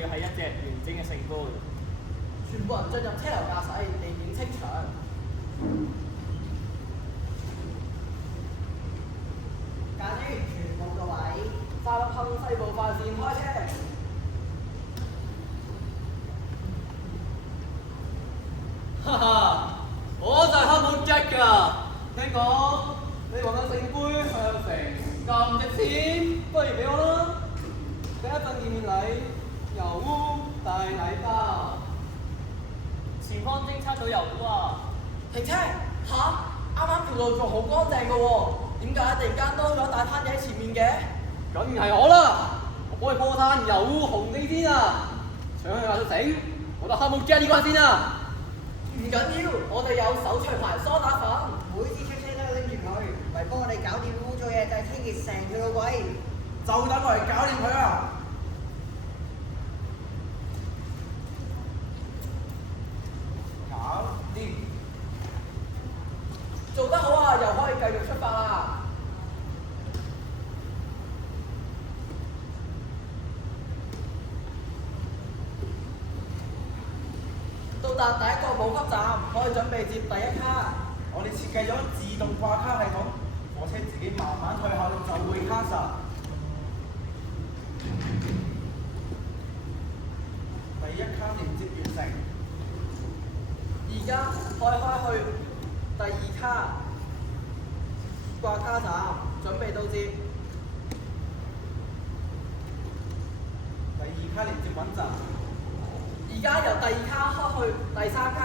要係一隻完整嘅聖杯。全部人進入車頭駕駛，地面清場。駕駛員全部到位，沙粒坑西部快線開車。哈哈，我就係黑帽 Jack 㗎。聽講你話緊聖杯係有成咁值錢，不如俾我啦。第一份見面禮，油污大禮包。前方偵測到油污啊！停車！吓，啱啱條路仲好乾淨嘅喎，點解突然間多咗大攤嘢喺前面嘅？梗係我啦！我幫你破攤油污紅地氈啊！搶去下都整，我得黑帽 Jack 呢關先啊！唔緊要，我哋有手除牌梳打粉，每支車車都要拎住佢，嚟幫我哋搞掂污糟嘢，就係清潔成佢個位。就等我嚟搞掂佢啊！搞掂，做得好啊，又可以繼續出發啦！到達第一個補給站，可以準備接第一卡。我哋設計咗自動掛卡系統，火車自己慢慢退後就會卡實。第一卡連接完成，而家開去第二卡掛卡站，準備到接。第二卡連接穩陣。而家由第二卡開去第三卡，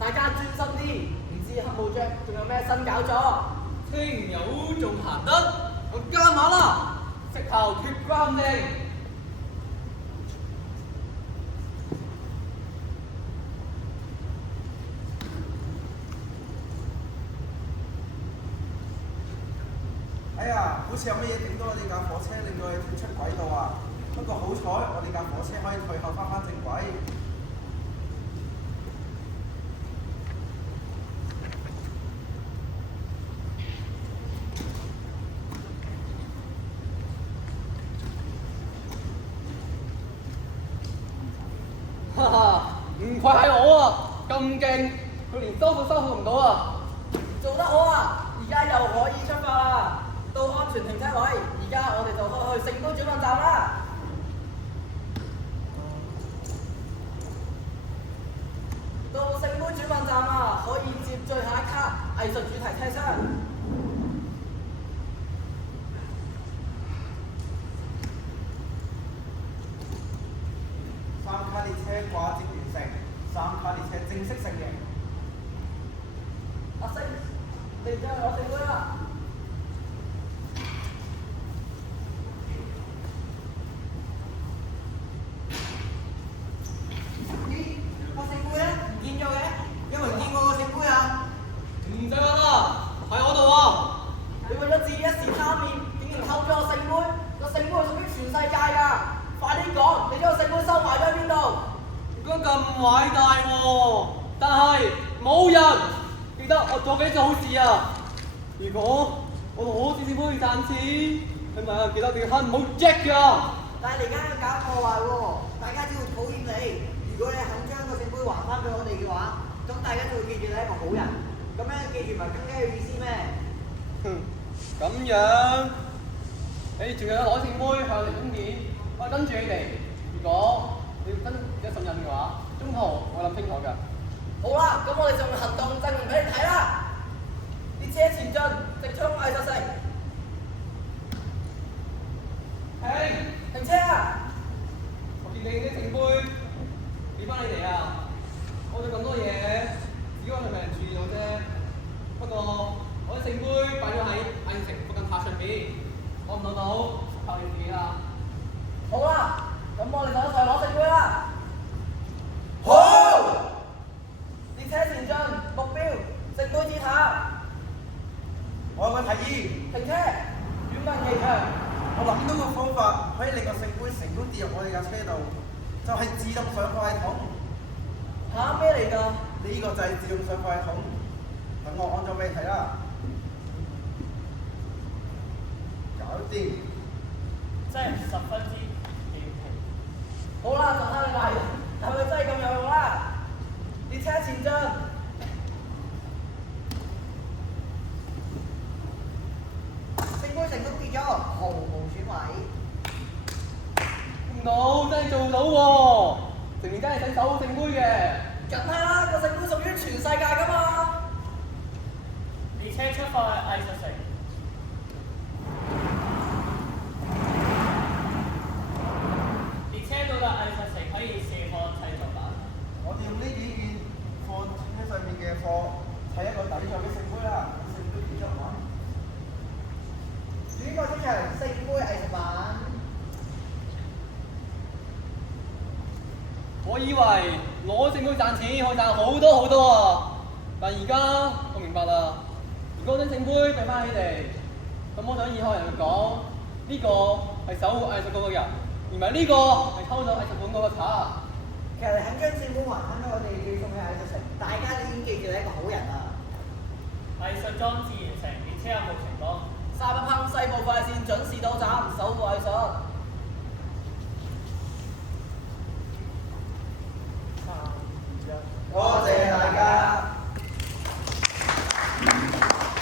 大家專心啲。唔知黑帽 Jack 仲有咩新搞作？清油污仲行得，咁加碼啦！直頭脱關定。哎呀，好似有乜嘢頂到我哋架火車，令到佢跳出軌道啊！不過好彩，我哋架火車可以退後翻正軌。哈哈，唔愧係我啊，咁勁，佢連收復唔到啊！做得好啊！而家又可以出發啦，到安全停車位。而家我哋就開去聖杯轉運站啦。到聖杯轉運站啊，可以接最後一卡藝術主題車廂。三卡列車掛接完成，三卡列車正式成型。阿星，你而家攞聖杯啦！咦，個聖杯咧唔見咗嘅，有冇人見過個聖杯啊？唔使揾啦，喺我度啊！你為咗自己一時貪面，竟然偷咗個聖杯，個聖杯係屬於全世界㗎！快啲講，你將個聖杯收埋咗喺邊度？如果咁偉大喎，但係冇人記得我做嘅一件好事啊！如果我攞住聖杯去賺錢，係咪啊？記得你黑帽 Jack 㗎！但係你而家搞破壞喎，大家只會討厭你。如果你肯將個聖杯還翻俾我哋嘅話，咁大家就會記住你係一個好人。咁樣記住咪更加有意思咩？哼，咁樣，你仲有攞聖杯向嚟公演，我跟住你哋。如果你真有信任嘅話，中途我諗清楚㗎。好啦，咁我哋就用行動證明俾你睇啦！列車前進，直衝藝術城。停車啊！我見你啲聖杯俾翻你哋啊！我做咁多嘢，只不過係咪人注意到啫？不過我啲聖杯擺咗喺藝術城附近塔上邊，攞唔攞到靠你自己啦。好啦，咁我哋就一齊攞聖杯啦！好！列車前進，目標聖杯之塔。我有個提議，停車，遠問其強。我諗到個方法可以令個聖杯成功跌入我哋架車度，就係自動上課系統。嚇，咩嚟㗎？呢個就係自動上課系統。等我按咗俾你睇啦。搞掂。真係十分之屌皮。好好啦，神啦你大人，係咪真係咁有用啦？列車前進。聖杯成功跌咗，毫無損毀。唔到，真係做到喎！成年真係想守好聖杯嘅。梗係啦，個聖杯屬於全世界㗎嘛。列車出發去藝術城。列車到達藝術城可以卸貨砌作品。我哋用呢幾件放車上面嘅貨砌一個底座嘅聖杯啦，聖杯結束嘛。轉個職場，聖杯藝術品。我以為攞聖杯賺錢可以賺好多好多啊！但而家我明白啦，如果將聖杯俾翻起哋，咁我想以後人去講，呢個係守護藝術嗰個人，而唔係呢個係偷走藝術館嗰個賊。其實你肯將聖杯還翻俾我哋，要送去藝術城，大家都已經記住你一個好人啦。藝術裝置完成，列車有冇成功？